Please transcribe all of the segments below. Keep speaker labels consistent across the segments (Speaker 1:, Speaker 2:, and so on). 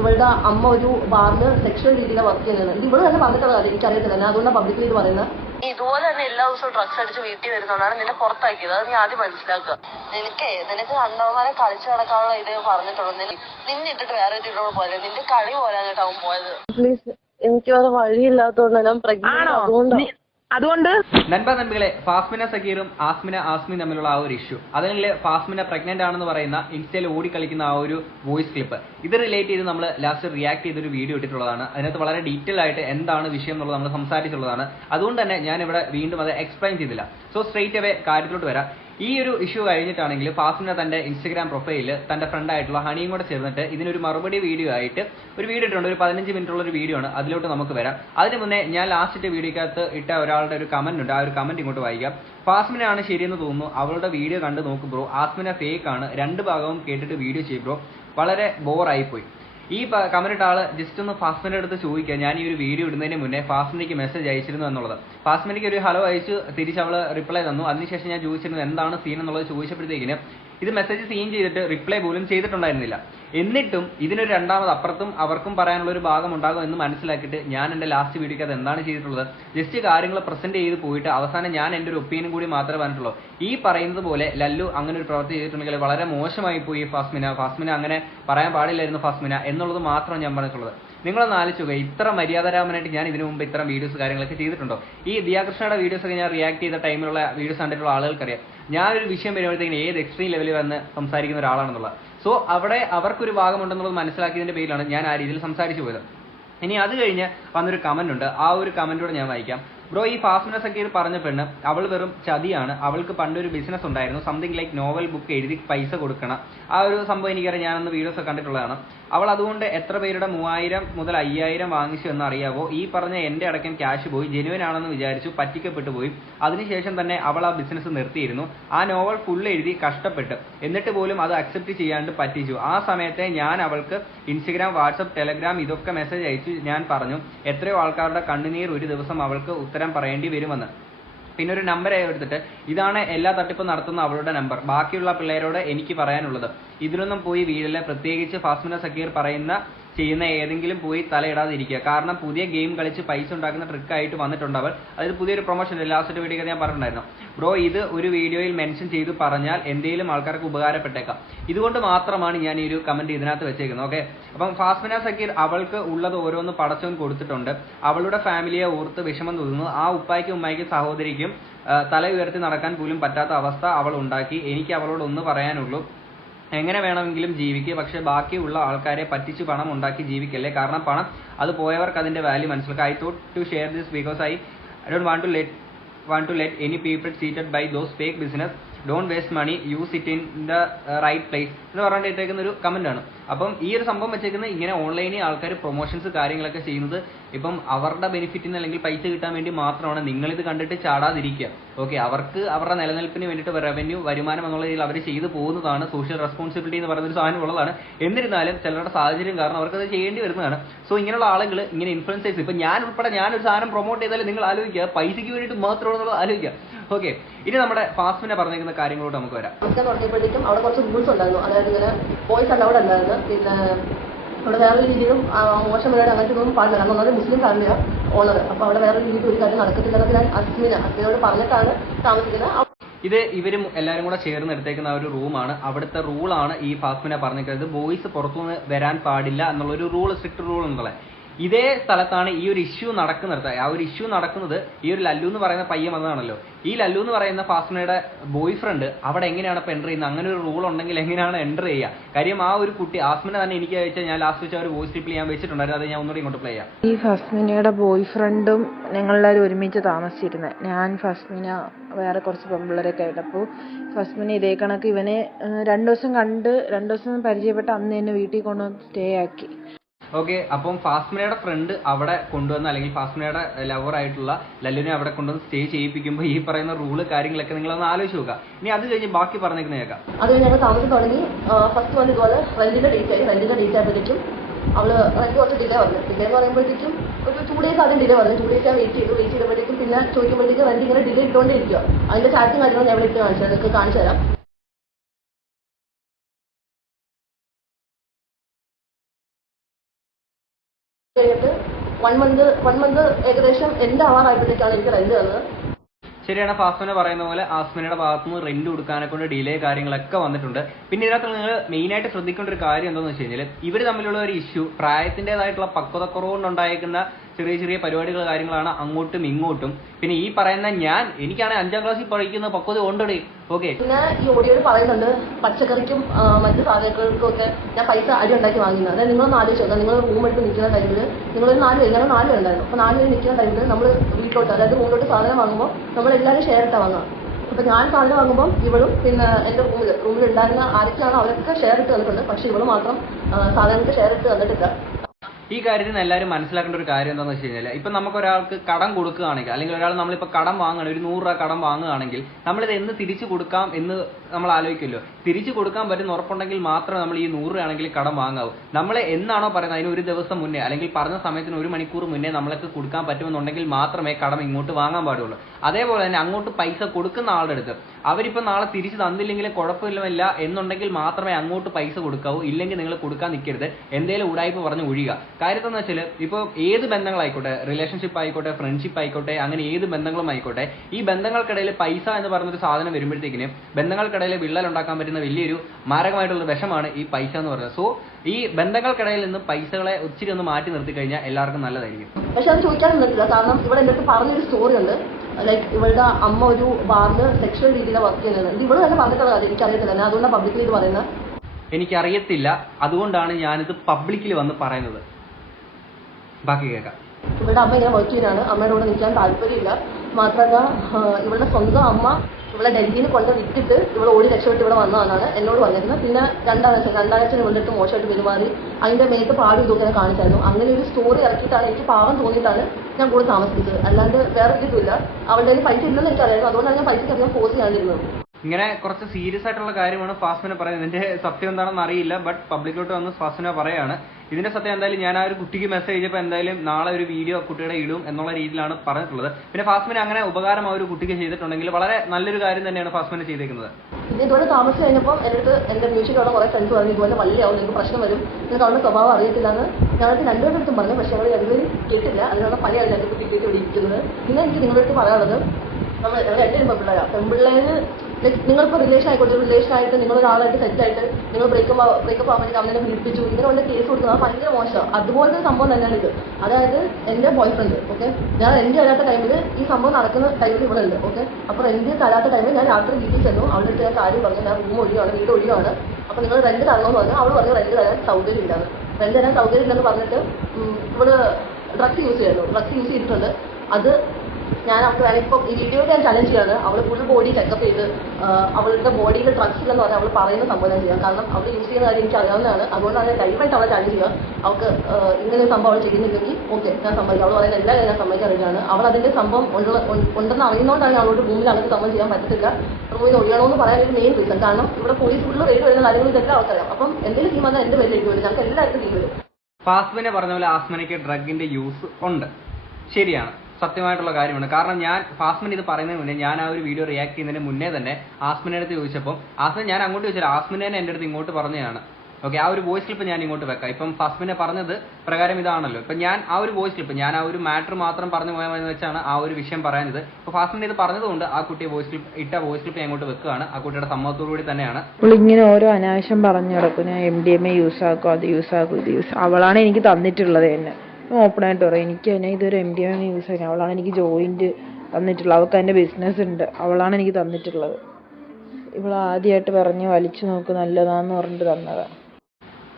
Speaker 1: ഇവളുടെ അമ്മ ഒരു ബാറിൽ സെക്ഷൽ രീതിയിലെ വർക്ക് ചെയ്യുന്നത്. ഇത് ഇവൾ തന്നെ പറഞ്ഞിട്ടുള്ള കാര്യം. എനിക്കറിയത്തില്ല. ഞാൻ അതുകൊണ്ടാണ് പബ്ലിക്കലി ഇത് പറയുന്നത്
Speaker 2: ഇതുപോലെ തന്നെ എല്ലാ ദിവസവും ഡ്രഗ്സ് അടിച്ച് വീട്ടിൽ വരുന്നതാണ് നിന്നെ പുറത്താക്കിയത്. അത് നീ ആദ്യം മനസ്സിലാക്കുക. നിനക്ക് നിനക്ക് കണ്ടവന്മാരെ കളിച്ചു നടക്കാനുള്ള ഇത് പറഞ്ഞിട്ടുള്ളൂ. നിന്നെ നിന്നെ ഇട്ടിട്ട് വേറെ ഇട്ടിട്ടുള്ള പോലെ നിന്റെ കളി പോലെ അവൻ പോയത്.
Speaker 1: പ്ലീസ് എനിക്ക് വേറെ വഴിയില്ലാത്തതുകൊണ്ട് ഞാൻ പ്രഗ്നന്റ് അതുകൊണ്ടാണ്
Speaker 3: അതുകൊണ്ട്
Speaker 4: നൻപ നൻപികളെ ഫാസ്മിന സഖീറും ആസ്മിന ആസ്മി തമ്മിലുള്ള ആ ഒരു ഇഷ്യൂ അതല്ലെങ്കിൽ ഫാസ്മിന പ്രഗ്നന്റ് ആണെന്ന് പറയുന്ന ഇൻസ്റ്റയിൽ ഓടിക്കളിക്കുന്ന ആ ഒരു വോയിസ് ക്ലിപ്പ് ഇത് റിലേറ്റ് ചെയ്ത് നമ്മൾ ലാസ്റ്റ് റിയാക്ട് ചെയ്തൊരു വീഡിയോ ഇട്ടിട്ടുള്ളതാണ്. അതിനകത്ത് വളരെ ഡീറ്റെയിൽ ആയിട്ട് എന്താണ് വിഷയം എന്നുള്ളത് നമ്മൾ സംസാരിച്ചുള്ളതാണ് അതുകൊണ്ട് തന്നെ ഞാൻ ഇവിടെ വീണ്ടും അത് എക്സ്പ്ലെയിൻ ചെയ്തില്ല. സോ സ്ട്രേറ്റ് അവേ കാര്യത്തിലോട്ട് വരാം. ഈ ഒരു ഇഷ്യൂ കഴിഞ്ഞിട്ടാണെങ്കിൽ ഫാസിന തന്റെ ഇൻസ്റ്റഗ്രാം പ്രൊഫൈലിൽ തന്റെ ഫ്രണ്ട് ആയിട്ടുള്ള ഹണിയും കൂടെ ചേർന്നിട്ട് ഇതിനൊരു മറുപടി വീഡിയോ ആയിട്ട് ഒരു വീഡിയോ ഇട്ടുണ്ട് ഒരു പതിനഞ്ച് മിനിറ്റ് ഉള്ള ഒരു വീഡിയോ ആണ്. അതിലോട്ട് നമുക്ക് വരാം. അതിന് മുന്നേ ഞാൻ ലാസ്റ്റ് വീഡിയോക്കകത്ത് ഇട്ട ഒരാളുടെ ഒരു കമന്റ് ഉണ്ട്. ആ ഒരു കമന്റ് ഇങ്ങോട്ട് വായിക്കാം ഫാസ്മിനാണ് ശരിയെന്ന് തോന്നുന്നു. അവളുടെ വീഡിയോ കണ്ട് നോക്ക് ബ്രോ. ആസ്മിന ഫേക്ക് ആണ്. രണ്ട് ഭാഗവും കേട്ടിട്ട് വീഡിയോ ചെയ്യും ബ്രോ. വളരെ ബോറായി പോയി. ഈ കമന്റ് ഇട്ട ആൾ ജസ്റ്റ് ഒന്ന് ഫാസ്മിന്റെ അടുത്ത് ചോദിക്കുക ഞാൻ ഈ ഒരു വീഡിയോ ഇടുന്നതിന് മുന്നേ ഫാസ്മിനിക്ക് മെസ്സേജ് അയച്ചിരുന്നു എന്നുള്ളത്. ഫാസ്മിനിക്ക് ഒരു ഹലോ അയച്ചു തിരിച്ച് അവൾ റിപ്ലൈ തന്നു. അതിനുശേഷം ഞാൻ ചോദിച്ചിരുന്നു എന്താണ് സീൻ എന്നുള്ളത് ചോദിച്ചപ്പോഴത്തേക്കിന് ഇത് മെസ്സേജ് സീൻ ചെയ്തിട്ട് റിപ്ലൈ പോലും ചെയ്തിട്ടുണ്ടായിരുന്നില്ല. എന്നിട്ടും ഇതിനൊരു രണ്ടാമത് അപ്പുറത്തും അവർക്കും പറയാനുള്ള ഒരു ഭാഗം ഉണ്ടാകും എന്ന് മനസ്സിലാക്കിയിട്ട് ഞാൻ എന്റെ ലാസ്റ്റ് വീഡിയോക്ക് അത് എന്താണ് ചെയ്തിട്ടുള്ളത്? ജസ്റ്റ് കാര്യങ്ങൾ പ്രസന്റ് ചെയ്ത് പോയിട്ട് അവസാനം ഞാൻ എന്റെ ഒരു ഒപ്പീനിയൻ കൂടി മാത്രമേ പറഞ്ഞിട്ടുള്ളൂ. ഈ പറയുന്നത് പോലെ ലല്ലു അങ്ങനെ ഒരു പ്രവൃത്തി ചെയ്തിട്ടുണ്ടെങ്കിൽ വളരെ മോശമായി പോയി ഫാസ്മിന. ഫാസ്മിന അങ്ങനെ പറയാൻ പാടില്ലായിരുന്നു ഫാസ്മിന എന്നുള്ളത് മാത്രം ഞാൻ പറഞ്ഞിട്ടുള്ളത്. നിങ്ങളൊന്ന് ആലോചിക്കുക ഇത്ര മര്യാദരാമനായിട്ട് ഞാൻ ഇതിനു മുമ്പ് ഇത്തരം വീഡിയോസ് കാര്യങ്ങളൊക്കെ ചെയ്തിട്ടുണ്ടോ? ഈ ദിയാകൃഷ്ണയുടെ വീഡിയോസ് ഒക്കെ ഞാൻ റിയാക്ട് ചെയ്ത ടൈമിലുള്ള വീഡിയോസ് കണ്ടിട്ടുള്ള ആളുകൾക്കറിയാം. ഞാനൊരു വിഷയം വരുമ്പോഴത്തേക്കും ഏത് എക്സ്ട്രീം ലെവലിൽ വന്ന് സംസാരിക്കുന്ന ഒരാളാണെന്നുള്ളത്. സോ അവിടെ അവർക്കൊരു ഭാഗമുണ്ടെന്നുള്ളത് മനസ്സിലാക്കിയതിന്റെ പേരിലാണ് ഞാൻ ആ രീതിയിൽ സംസാരിച്ചു പോയത്. ഇനി അത് കഴിഞ്ഞ് വന്നൊരു കമന്റ് ഉണ്ട്. ആ ഒരു കമന്റോട് ഞാൻ വായിക്കാം. ബ്രോ ഈ ഫാസ്മിന സക്കീർ പറഞ്ഞ പെണ്ണ് അവൾ വെറും ചതിയാണ്. അവൾക്ക് പണ്ടൊരു ബിസിനസ് ഉണ്ടായിരുന്നു. സംതിങ് ലൈക്ക് നോവൽ ബുക്ക് എഴുതി പൈസ കൊടുക്കണം. ആ ഒരു സംഭവം എനിക്കറിയാം. ഞാനന്ന് വീഡിയോസ് കണ്ടിട്ടുള്ളതാണ്. അവൾ അതുകൊണ്ട് എത്ര പേരുടെ മൂവായിരം മുതൽ അയ്യായിരം വാങ്ങിച്ചു എന്ന് അറിയാവോ ഈ പറഞ്ഞ എന്റെ അടക്കം ക്യാഷ് പോയി ജെനുവൻ ആണെന്ന് വിചാരിച്ചു പറ്റിക്കപ്പെട്ടു പോയി. അതിനുശേഷം തന്നെ അവൾ ആ ബിസിനസ് നിർത്തിയിരുന്നു. ആ നോവൽ ഫുൾ എഴുതി കഷ്ടപ്പെട്ട്. എന്നിട്ട് പോലും അത് അക്സെപ്റ്റ് ചെയ്യാണ്ട് പറ്റിച്ചു. ആ സമയത്തെ ഞാൻ അവൾക്ക് ഇൻസ്റ്റഗ്രാം വാട്സപ്പ് ടെലഗ്രാം ഇതൊക്കെ മെസ്സേജ് അയച്ചു. ഞാൻ പറഞ്ഞു എത്രയോ ആൾക്കാരുടെ കണ്ണുനീർ ഒരു ദിവസം അവൾക്ക് ഉത്തരം പറയേണ്ടി വരുമെന്ന്. പിന്നെ ഒരു നമ്പർ എടുത്തിട്ട് ഇതാണ് എല്ലാ തട്ടിപ്പും നടത്തുന്ന അവളുടെ നമ്പർ ബാക്കിയുള്ള പിള്ളേരോട് എനിക്ക് പറയാനുള്ളത് ഇതിലൊന്നും പോയി വീടില്ല. പ്രത്യേകിച്ച് ഫാസ്മിന സക്കീർ പറയുന്ന ചെയ്യുന്ന ഏതെങ്കിലും പോയി തലയിടാതിരിക്കുക. കാരണം പുതിയ ഗെയിം കളിച്ച് പൈസ ഉണ്ടാക്കുന്ന ട്രിക്ക് ആയിട്ട് വന്നിട്ടുണ്ട് അവൾ അതായത് പുതിയൊരു പ്രൊമോഷൻ ലാസ്റ്റ് വീഡിയോ ഞാൻ പറഞ്ഞിട്ടുണ്ടായിരുന്നു. ബ്രോ ഇത് ഒരു വീഡിയോയിൽ മെൻഷൻ ചെയ്ത് പറഞ്ഞാൽ എന്തെങ്കിലും ആൾക്കാർക്ക് ഉപകാരപ്പെട്ടേക്കാം. ഇതുകൊണ്ട് മാത്രമാണ് ഞാൻ ഈ ഒരു കമന്റ് ഇതിനകത്ത് വെച്ചേക്കുന്നത്. ഓക്കെ അപ്പം ഫാസ്മിന സക്കീർ അവൾക്ക് ഉള്ളത് ഓരോന്ന് പടച്ചവൻ കൊടുത്തിട്ടുണ്ട്. അവളുടെ ഫാമിലിയെ ഓർത്ത് വിഷമം തോന്നുന്നു. ആ ഉപ്പായ്ക്കും ഉമ്മായ്ക്കും സഹോദരിക്കും തല ഉയർത്തി നടക്കാൻ പോലും പറ്റാത്ത അവസ്ഥ അവൾ ഉണ്ടാക്കി. എനിക്ക് അവളോട് ഒന്ന് പറയാനുള്ളൂ. എങ്ങനെ വേണമെങ്കിലും ജീവിക്കുക. പക്ഷെ ബാക്കിയുള്ള ആൾക്കാരെ പറ്റിച്ച് പണം ഉണ്ടാക്കി ജീവിക്കല്ലേ? കാരണം പണം അത് പോയവർക്ക് അതിന്റെ വാല്യൂ മനസ്സിലാക്കുക I thought to share this because I don't want to let want to let any people seated by those fake business don't waste money use it in the right place എന്ന് പറഞ്ഞിട്ട് ഇട്ടേക്കുന്ന ഒരു comment ആണ്. അപ്പം ഈ ഒരു സംഭവം വെച്ചേക്കുന്നത് ഇങ്ങനെ ഓൺലൈനിൽ ആൾക്കാർ പ്രൊമോഷൻസ് കാര്യങ്ങളൊക്കെ ചെയ്യുന്നത് ഇപ്പം അവരുടെ ബെനിഫിറ്റിന് അല്ലെങ്കിൽ പൈസ കിട്ടാൻ വേണ്ടി മാത്രമാണ് നിങ്ങൾ ഇത് കണ്ടിട്ട് ചാടാതിരിക്കുക. ഓക്കെ അവർക്ക് അവരുടെ നിലനിൽപ്പിന് വേണ്ടിയിട്ട് റവന്യൂ വരുമാനം എന്നുള്ള രീതിയിൽ അവർ ചെയ്തു പോകുന്നതാണ് സോഷ്യൽ റെസ്പോൺസിബിലിറ്റി എന്ന് പറയുന്ന ഒരു സാധനം ഉള്ളതാണ് എന്നിരുന്നാലും ചിലരുടെ സാഹചര്യം കാരണം അവർക്ക് അത് ചെയ്യേണ്ടി വരുന്നതാണ്. സോ ഇങ്ങനെയുള്ള ആളുകൾ ഇങ്ങനെ ഇൻഫ്ലുവൻസേഴ്സ് ഇപ്പൊ ഞാൻ ഉൾപ്പെടെ ഒരു സാധനം പ്രൊമോട്ട് ചെയ്താലും നിങ്ങൾ ആലോചിക്കുക. പൈസയ്ക്ക് വേണ്ടിയിട്ട് മാത്രമാണെന്നുള്ളത് ആലോചിക്കുക. ഓക്കെ ഇനി നമ്മുടെ ഫാസ്മിനെ പറഞ്ഞിരിക്കുന്ന കാര്യങ്ങളോട് നമുക്ക് വരാം.
Speaker 1: തുടങ്ങിയപ്പോഴത്തേക്കും അവിടെ കുറച്ച് റൂൾസ് ഉണ്ടായിരുന്നു. അതായത് ഇങ്ങനെ ബോയ്സ് അലൗഡ് അല്ലായിരുന്നു. പിന്നെ അവിടെ വേറെ രീതിയിലും മോശമായിട്ട് അങ്ങനത്തെ പാടില്ല കാരണം ഒന്നാമത് മുസ്ലിം ഫാമിലിയാണ് ഓണർ അപ്പോൾ അവിടെ വേറെ രീതിയിൽ ഒരു കാര്യം നടക്കത്തില്ല എന്നൊക്കെ ഞാൻ അസ്മിന. അസ്മിനോട് പറഞ്ഞിട്ടാണ് താമസിക്കുന്നത്.
Speaker 4: ഇത് ഇവരും എല്ലാവരും കൂടെ ചേർന്ന് എടുത്തേക്കുന്ന ഒരു റൂമാണ്. അവിടുത്തെ റൂളാണ് ഈ ഫാസ്മിനെ പറഞ്ഞിരിക്കുന്നത്. ബോയ്സ് പുറത്തുനിന്ന് വരാൻ പാടില്ല എന്നുള്ള ഒരു റൂൾ സ്ട്രിക്ട് റൂൾ എന്നുള്ളത് ഇതേ സ്ഥലത്താണ് ഈ ഒരു ഇഷ്യൂ നടക്കുന്നത്. ആ ഒരു ഇഷ്യൂ നടക്കുന്നത് ഈ ഒരു ലല്ലു എന്ന് പറയുന്ന പയ്യൻ വന്നതാണല്ലോ. ഈ ലല്ലു എന്ന് പറയുന്ന ഫാസ്മിനയുടെ ബോയ് ഫ്രണ്ട് അവിടെ എങ്ങനെയാണ് ഇപ്പൊ എന്റർ ചെയ്യുന്നത്? അങ്ങനെ ഒരു റൂൾ ഉണ്ടെങ്കിൽ എങ്ങനെയാണ് എന്റർ ചെയ്യുക? കാര്യം ആ ഒരു കുട്ടി ആസ്മിനെ തന്നെ എനിക്ക് അയച്ചാൽ ഞാൻ ലാസ്റ്റ് വെച്ച ഒരു വോയിസ് ക്ലിപ്പ് ഞാൻ വെച്ചിട്ടുണ്ടായിരുന്നു. അത് ഞാൻ ഒന്നുകൂടി ഇങ്ങോട്ട് പ്ലേ ചെയ്യാം.
Speaker 3: ഈ ഫസ്മിനയുടെ ബോയ് ഫ്രണ്ടും ഞങ്ങളെല്ലാവരും ഒരുമിച്ച് താമസിച്ചിരുന്നത് ഞാൻ ഫസ്മിന വേറെ കുറച്ച് പെമ്പിള്ളേരൊക്കെ ആയിട്ട് അപ്പോൾ ഫസ്മിന ഇതേ കണക്ക് ഇവനെ രണ്ട് ദിവസം കണ്ട് രണ്ടു ദിവസം പരിചയപ്പെട്ട് അന്ന് എന്നെ വീട്ടിൽ കൊണ്ടുവന്ന് സ്റ്റേ ആക്കി.
Speaker 4: ഓക്കെ അപ്പം ഫാസ്മിനയുടെ ഫ്രണ്ട് അവിടെ കൊണ്ടുവന്ന് അല്ലെങ്കിൽ ഫാസ്മിനയുടെ ലവർ ആയിട്ടുള്ള ലല്ലുവിനെ അവിടെ കൊണ്ടുവന്ന് സ്റ്റേ ചെയ്യിപ്പിക്കുമ്പോൾ ഈ പറയുന്ന റൂൾ കാര്യങ്ങളൊക്കെ നിങ്ങൾ ഒന്ന് ആലോചിച്ച് നോക്കുക. ഇനി അത് കഴിഞ്ഞ് ബാക്കി പറഞ്ഞേക്കുന്ന കേൾക്കാം.
Speaker 1: അത് ഞങ്ങൾ താമസം തുടങ്ങി. ഫസ്റ്റ് വന്ന് ഇതുപോലെ റെന്റിന്റെ ഡേറ്റ് ആയി റെന്റിന്റെ ഡേറ്റ് അവൾ റെന്റ് കുറച്ച് ഡിലേ വന്നു. ഡിലേ എന്ന് പറയുമ്പോഴത്തേക്കും ഒരു ടു ഡേയ്സ് ആദ്യം ഡിലേ വന്നു. ടു ഡേയ്സ് ഞാൻ വെയിറ്റ് ചെയ്തു വെയിറ്റ് ചെയ്തപ്പോഴത്തേക്കും പിന്നെ ചോദിക്കുമ്പോഴത്തേക്കും റെന്റ് ഇങ്ങനെ ഡിലേ ഇട്ടുകൊണ്ടിരിക്കുക അതിന്റെ ചാറ്റും കാര്യങ്ങളും ഞാൻ വിളിച്ച് കാണിച്ചു നിങ്ങൾക്ക് കാണിച്ചു തരാം. വൺ മന്ത് വൺ മന്ത് ഏകദേശം എന്റെ ആവാറായപ്പോഴത്തേക്കാണ് എനിക്ക് റെന്റ് തന്നത്.
Speaker 4: ശരിയാണ് ഫാസ്മിനെ പറയുന്ന പോലെ ആസ്മിനയുടെ ഭാഗത്തുനിന്ന് റെന്റ് കൊടുക്കാനെ കൊണ്ട് ഡിലേ കാര്യങ്ങളൊക്കെ വന്നിട്ടുണ്ട്. പിന്നെ ഇതിനകത്ത് നിങ്ങൾ മെയിൻ ആയിട്ട് ശ്രദ്ധിക്കേണ്ട ഒരു കാര്യം എന്താണെന്ന് വെച്ച് കഴിഞ്ഞാൽ ഇവർ തമ്മിലുള്ള ഒരു ഇഷ്യൂ പ്രായത്തിന്റെതായിട്ടുള്ള പക്വത കുറവുകൊണ്ടുണ്ടായിരിക്കുന്ന ചെറിയ ചെറിയ പരിപാടികൾ കാര്യങ്ങളാണ് അങ്ങോട്ടും ഇങ്ങോട്ടും. പിന്നെ ഈ പറയുന്ന ഞാൻ എനിക്കാണെങ്കിൽ അഞ്ചാം ക്ലാസ്സിൽ പഠിക്കുന്ന പക്വത ഉണ്ടടി.
Speaker 1: പിന്നെ ഈ ഓടിയോട് പറയുന്നുണ്ട് പച്ചക്കറിക്കും മറ്റു സാധനങ്ങൾക്കും ഒക്കെ ഞാൻ പൈസ അടി ഉണ്ടാക്കി വാങ്ങുന്നത് അതായത് നിങ്ങളൊന്ന് നോക്കാം നിങ്ങൾ റൂം എടുത്ത് നിൽക്കുന്ന ടൈമിൽ നിങ്ങളൊരു നാല് പേര് ഞങ്ങൾ നാല് പേരുണ്ടായിരുന്നു. അപ്പോൾ നാല് പേര് നിൽക്കുന്ന ടൈമിൽ നമ്മൾ വീട്ടിലോട്ട് അതായത് റൂമിലോട്ട് സാധനം വാങ്ങുമ്പോൾ നമ്മൾ എല്ലാവരും ഷെയർ ഇട്ടാണ് വാങ്ങുക. അപ്പോൾ ഞാൻ സാധനം വാങ്ങുമ്പോൾ ഇവളും പിന്നെ എന്റെ റൂമിൽ റൂമിൽ ഉണ്ടായിരുന്ന ആരൊക്കെയാണോ അവരൊക്കെ ഷെയർ ഇട്ട് തന്നിട്ടുണ്ട്. പക്ഷേ ഇവൾ മാത്രം സാധനങ്ങൾക്ക് ഷെയർ ഇട്ട് തന്നിട്ടില്ല.
Speaker 4: ഈ കാര്യത്തിൽ എല്ലാവരും മനസ്സിലാക്കേണ്ട ഒരു കാര്യം എന്താണെന്ന് വെച്ച് കഴിഞ്ഞാൽ ഇപ്പം നമുക്ക് ഒരാൾക്ക് കടം കൊടുക്കുകയാണെങ്കിൽ അല്ലെങ്കിൽ ഒരാൾ നമ്മളിപ്പോൾ കടം വാങ്ങുകയാണ് ഒരു നൂറ് രൂപ കടം വാങ്ങുകയാണെങ്കിൽ നമ്മളിത് എന്ന് തിരിച്ചു കൊടുക്കാം എന്ന് നമ്മൾ ആലോചിക്കുമല്ലോ. തിരിച്ചു കൊടുക്കാൻ പറ്റുന്ന ഉറപ്പുണ്ടെങ്കിൽ മാത്രമേ നമ്മൾ ഈ നൂറ് രൂപയാണെങ്കിൽ കടം വാങ്ങാവൂ. നമ്മളെ എന്നാണോ പറയുന്നത് അതിന് ഒരു ദിവസം മുന്നേ അല്ലെങ്കിൽ പറഞ്ഞ സമയത്തിന് ഒരു മണിക്കൂർ മുന്നേ നമ്മൾക്ക് കൊടുക്കാൻ പറ്റുമെന്നുണ്ടെങ്കിൽ മാത്രമേ കടം ഇങ്ങോട്ട് വാങ്ങാൻ പാടുള്ളൂ. അതേപോലെ തന്നെ അങ്ങോട്ട് പൈസ കൊടുക്കുന്ന ആളുടെ അടുത്ത് അവരിപ്പോൾ നാളെ തിരിച്ചു തന്നില്ലെങ്കിൽ കുഴപ്പമില്ല എന്നുണ്ടെങ്കിൽ മാത്രമേ അങ്ങോട്ട് പൈസ കൊടുക്കാവൂ. ഇല്ലെങ്കിൽ നിങ്ങൾ കൊടുക്കാൻ നിൽക്കരുത്. എന്തേലും ഉടായ്പ പറഞ്ഞ് ഒഴിയുക. കാര്യത്തെന്ന് വെച്ചാൽ ഇപ്പോൾ ഏത് ബന്ധങ്ങളായിക്കോട്ടെ റിലേഷൻഷിപ്പ് ആയിക്കോട്ടെ ഫ്രണ്ട്ഷിപ്പ് ആയിക്കോട്ടെ അങ്ങനെ ഏത് ബന്ധങ്ങളും ആയിക്കോട്ടെ ഈ ബന്ധങ്ങൾക്കിടയിൽ പൈസ എന്ന് പറഞ്ഞൊരു സാധനം വരുമ്പോഴത്തേക്കിന് ബന്ധങ്ങൾക്കിടയിൽ വിള്ളൽ ഉണ്ടാക്കാൻ പറ്റുന്ന വലിയൊരു മാരകമായിട്ടുള്ള വിഷമാണ് ഈ പൈസ എന്ന് പറയുന്നത്. സോ ഈ ബന്ധങ്ങൾക്കിടയിൽ നിന്ന് പൈസകളെ ഒത്തിരി ഒന്ന് മാറ്റി നിർത്തി കഴിഞ്ഞാൽ എല്ലാവർക്കും നല്ലതായിരിക്കും.
Speaker 1: പക്ഷെ അത് ചോദിക്കാൻ നിന്നിട്ടില്ല. കാരണം ഇവിടെ എന്റെ അടുത്ത് പറഞ്ഞൊരു സ്റ്റോറി ഉണ്ട്. ലൈക്ക് ഇവളുടെ അമ്മ ഒരു ബാറിൽ സെക്ഷൽ രീതിയിൽ വർക്ക് ചെയ്യുന്നത്. ഇത് ഇവൾ തന്നെ പറഞ്ഞിട്ടുള്ള കാര്യം എനിക്കറിയത്തില്ല. ഞാൻ അതുകൊണ്ടാണ് പബ്ലിക്കലി ഇത് പറയുന്നത്.
Speaker 4: എനിക്കറിയത്തില്ല. അതുകൊണ്ടാണ് ഞാനിത് പബ്ലിക്കിൽ വന്ന് പറയുന്നത്. ബാക്കി കേൾക്കാം.
Speaker 1: ഇവളുടെ അമ്മ ഇങ്ങനെ വർക്ക് ചെയ്യുന്നതാണ്. അമ്മയുടെ കൂടെ നിൽക്കാൻ താല്പര്യമില്ല. മാത്രമല്ല ഇവളുടെ സ്വന്തം അമ്മ ഇവളെ ഡൽഹിയിൽ കൊണ്ട് വിട്ടിട്ട് ഇവിടെ ഓടി രക്ഷപ്പെട്ട് ഇവിടെ വന്നതാണ് എന്നോട് വന്നിരുന്നത് പിന്നെ രണ്ടാഴ്ച രണ്ടാഴ്ച അടുത്ത് മോശമായിട്ട് പെരുമാറി അതിന്റെ മേത്ത് പാടി ഇതൊക്കെ കാണിച്ചായിരുന്നു. അങ്ങനെ ഒരു സ്റ്റോറി ഇറക്കിയിട്ടാണ് എനിക്ക് പാവം തോന്നിയിട്ടാണ് ഞാൻ കൂടെ താമസിച്ചത്. അല്ലാണ്ട് വേറെ ഒരു ഇതുമില്ല അവളുടെ കയ്യിൽ പൈസ ഇല്ലെന്ന് എനിക്കറിയായിരുന്നു. അതുകൊണ്ടാണ് ഞാൻ പൈസ അധികം ഫോഴ്സ് ചെയ്യാണ്ടിരുന്നത്.
Speaker 4: ഇങ്ങനെ കുറച്ച് സീരിയസ് ആയിട്ടുള്ള കാര്യമാണ് ഫാസ്മിന പറയുന്നത്. ഇതിന്റെ സത്യം എന്താണെന്ന് അറിയില്ല ബട്ട് പബ്ലിക്കിലോട്ട് വന്ന് ഫാസ്മിന പറയാണ്. ഇതിന്റെ സത്യം എന്തായാലും ഞാൻ ആ ഒരു കുട്ടിക്ക് മെസ്സേജ് ചെയ്തപ്പോൾ എന്തായാലും നാളെ ഒരു വീഡിയോ കുട്ടിയുടെ ഇടും എന്നുള്ള രീതിയിലാണ് പറഞ്ഞിട്ടുള്ളത്. പിന്നെ ഫാസ്മിന് അങ്ങനെ ഉപകാരം ആ ഒരു കുട്ടിക്ക് ചെയ്തിട്ടുണ്ടെങ്കിൽ വളരെ നല്ലൊരു കാര്യം തന്നെയാണ് ഫാസ്മിന ചെയ്തേക്കുന്നത്.
Speaker 1: ഇതുപോലെ താമസിച്ച് കഴിഞ്ഞപ്പോൾ എന്റെ അടുത്ത് എന്റെ മ്യൂസിക്കുള്ള കുറേ ഫ്രണ്ട്സ് പറഞ്ഞു ഇതുപോലെ വള്ളിയാവും നിങ്ങൾക്ക് പ്രശ്നം വരും. നിങ്ങൾക്ക് അവരുടെ സ്വഭാവം അറിയത്തില്ലെന്ന്. ഞങ്ങൾക്ക് രണ്ടുപേരുടെ അടുത്തും പറഞ്ഞു പക്ഷേ അവർ രണ്ടുപേരും കേട്ടില്ല. അതിനുള്ള പണിയാണ് എന്റെ കുട്ടി കേട്ട് ഇവിടെ ഇരിക്കുന്നത്. പിന്നെ എനിക്ക് നിങ്ങളുടെ അടുത്ത് പറയാനുള്ളത് നമ്മൾ രണ്ടുപേരും പെൺപിള്ളേരാണ് പെൺപിള്ളേര് നിങ്ങളിപ്പോൾ റിലേഷൻ ആയിക്കോട്ടെ റിലേഷൻ ആയിട്ട് നിങ്ങൾ ഒരാളായിട്ട് സെറ്റ് ആയിട്ട് നിങ്ങൾ ബ്രേക്കപ്പ് ബ്രേക്കപ്പ് ആവാൻ വേണ്ടി അവനെ പീഡിപ്പിച്ചു. ഇങ്ങനെ കൊണ്ട് കേസ് കൊടുക്കുന്നത് ഭയങ്കര മോശമാണ്. അതുപോലത്തെ സംഭവം തന്നെയാണ് ഇത്. അതായത് എന്റെ ബോയ് ഫ്രണ്ട് ഓക്കെ ഞാൻ എന്റെ തരാത്ത ടൈമിൽ ഈ സംഭവം നടക്കുന്ന ടൈമിൽ ഇവിടെ ഉണ്ട് ഓക്കെ അപ്പോൾ റെന്റ് തരാത്ത ടൈമിൽ ഞാൻ രാത്രി വീട്ടിൽ ചെന്നു. അവളുടെ ഞാൻ കാര്യം പറഞ്ഞു. ഞാൻ റൂം ഒഴിയാണ് വീട് ഒഴിയാണ് അപ്പൊ നിങ്ങൾ റെന്റ് തരണമെന്ന് പറഞ്ഞു. അവൾ പറഞ്ഞു റെന്റ് തരാൻ സൗകര്യമില്ലാന്ന് റെന്റ് തരാൻ സൗകര്യമില്ലെന്ന് പറഞ്ഞിട്ട് ഇവൾ ഡ്രഗ്സ് യൂസ് ചെയ്യുന്നു. ഡ്രഗ്സ് യൂസ് ചെയ്തിട്ടുണ്ട്. അത് ഞാൻ അവൾക്ക് വേണം ഇപ്പം ഈ വീഡിയോയിൽ ഞാൻ ചലഞ്ച് ചെയ്യാണ്. അവൾ ഫുൾ ബോഡി ചെക്കപ്പ് ചെയ്ത് അവളുടെ ബോഡിയിൽ ഡ്രഗ്സ് ഇല്ലെന്ന് പറഞ്ഞാൽ അവൾ പറയുന്ന സംഭവം ഞാൻ ചെയ്യാം. കാരണം അവൾ യൂസ് ചെയ്യുന്ന കാര്യം എനിക്ക് അറിയാവുന്നതാണ്. അതുകൊണ്ടാണ് ലൈവായിട്ട് അവളെ ചലഞ്ച് ചെയ്യുക. അവൾക്ക് ഇങ്ങനെ സംഭവം അവൾ ചെയ്യുന്നില്ലെങ്കിൽ ഓക്കെ ഞാൻ സംഭവിക്കും അവൾ പറയുന്ന എല്ലാ കാര്യം സമ്മതിക്കാൻ അറിയാണ് അവൾ അതിന്റെ സംഭവം ഉണ്ടെന്ന് അറിയുന്നതുകൊണ്ടാണ് അവളോട് ഭൂമിയിൽ അവൾക്ക് സംഭവം ചെയ്യാൻ പറ്റത്തില്ല. റൂമിൽ ഒഴിയണമെന്ന് പറയാൻ ഒരു മെയിൻ റീസൺ കാരണം ഇവിടെ പോലീസ് ഫുള്ള് റെയ്ഡ് വരുന്ന കാര്യങ്ങൾ ഇതൊക്കെ അവർക്കറിയാം അപ്പം എന്തെങ്കിലും ടീം വന്നാൽ എന്റെ എനിക്ക് വരും ഞങ്ങൾക്ക് എല്ലാവർക്കും ലീവ് വരും.
Speaker 4: ഫാസ്മിനെ പറഞ്ഞ പോലെ ആസ്മനയ്ക്ക് ഡ്രഗിന്റെ യൂസ് ഉണ്ട്. ശരിയാണ്. സത്യമായിട്ടുള്ള കാര്യമാണ്. കാരണം ഞാൻ ഹാസ്മൻ ഇത് പറയുന്നതിന് മുന്നേ ഞാൻ ആ ഒരു വീഡിയോ റിയാക്ട് ചെയ്യുന്നതിന് മുന്നേ തന്നെ ആസ്മിനെ അടുത്ത് ചോദിച്ചപ്പോൾ ആസ്മിൻ ഞാൻ അങ്ങോട്ട് ചോദിച്ചാൽ ആസ്മിനെ എന്റെ അടുത്ത് ഇങ്ങോട്ട് പറഞ്ഞതാണ്. ഓക്കെ ആ ഒരു വോയിസ് ക്ലിപ്പ് ഞാൻ ഇങ്ങോട്ട് വെക്കാം. ഇപ്പം ഫസ്മിനെ പറഞ്ഞത് പ്രകാരം ഇതാണല്ലോ. ഇപ്പം ഞാൻ ആ ഒരു വോയിസ് ക്ലിപ്പ് ഞാൻ ആ ഒരു മാറ്റർ മാത്രം പറഞ്ഞു പോയെന്ന് വെച്ചാണ് ആ ഒരു വിഷയം പറയുന്നത്. ഇപ്പൊ ഫാസ്മിൻ ഇത് പറഞ്ഞതുകൊണ്ട് ആ കുട്ടിയെ വോയിസ് ക്ലിപ്പ് ഇട്ട വോയിസ് ക്ലിപ്പ് ഞാൻ ഇങ്ങോട്ട് വെക്കുകയാണ്. ആ കുട്ടിയുടെ സമ്മതത്തോടു കൂടി തന്നെയാണ്.
Speaker 3: ഇങ്ങനെ ഓരോ അനാവശ്യം പറഞ്ഞു കിടക്കും ഞാൻ M D M A use ആക്കും അത് യൂസ് ആക്കും ഇത് യൂസ് അവളാണ് എനിക്ക് തന്നിട്ടുള്ളത് തന്നെ ഓപ്പൺ ആയിട്ട് പറയാം. എനിക്ക് തന്നെ ഇതൊരു എം ഡി ആണ് യൂസ് ചെയ്യുന്നത് അവളാണ് എനിക്ക് ജോയിന്റ് തന്നിട്ടുള്ളത്. അവൾക്ക് അതിന്റെ ബിസിനസ് ഉണ്ട്. അവളാണ് എനിക്ക് തന്നിട്ടുള്ളത്. ഇവൾ ആദ്യമായിട്ട് പറഞ്ഞ് വലിച്ചു നോക്ക് നല്ലതാന്ന് പറഞ്ഞിട്ട് തന്നതാണ്